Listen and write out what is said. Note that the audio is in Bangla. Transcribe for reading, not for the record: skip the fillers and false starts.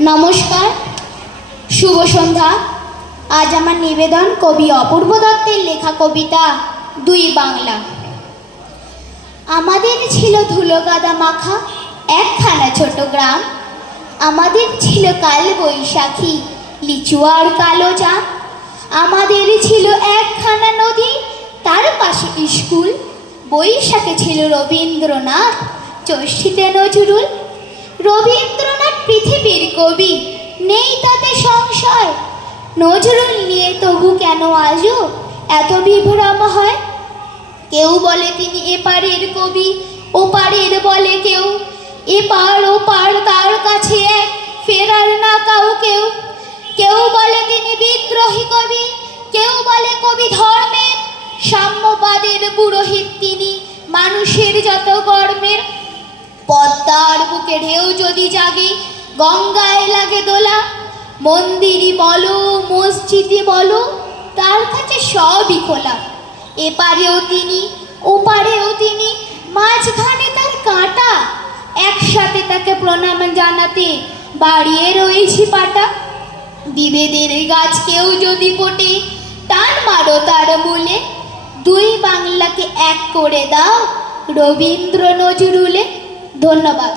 নমস্কার, শুভ সন্ধ্যা। আজ আমার নিবেদন কবি অপূর্ব দত্তের লেখা কবিতা দুই বাংলা। আমাদের ছিল ধুলো কাদা মাখা একখানা ছোট গ্রাম, আমাদের ছিল কাল বৈশাখী লিচু আর কালো জাম, আমাদের ছিল একখানা নদী তার পাশে স্কুল, বৈশাখে ছিল রবীন্দ্রনাথ, ষষ্ঠীতে নজরুল। রবীন্দ্রনাথ পৃথিবীর কবি, নেই তাতে সংশয়, নজরুল নিয়ে তবু কেন আজও এত বিভ্রম হয়? কেউ বলে তিনি এপারের কবি, ওপারের বলে কেউ, এপার ওপার তার কাছে এক, ফেরার না কাউকেও। কেউ বলে তিনি বিদ্রোহী কবি, কেউ বলে কবি ধর্মের, সাম্যবাদের পুরোহিত তিনি, মানুষের যত কর্মের। পদ্মার বুকে ঢেউ যদি জাগে, গঙ্গায় লাগে দোলা, মন্দিরই বলো মসজিদই বলো তার কাছে সবই খোলা। এপারেও তিনি ওপারেও তিনি, মাঝখানে তার কাঁটা, একসাথে তাকে প্রণাম জানাতে বাড়িয়ে রয়েছি পাটা। বিভেদের গাছ কেউ যদি ফোটে, টান মারো তার মূলে, দুই বাংলাকে এক করে দাও রবীন্দ্র নজরুলে। ধন্যবাদ।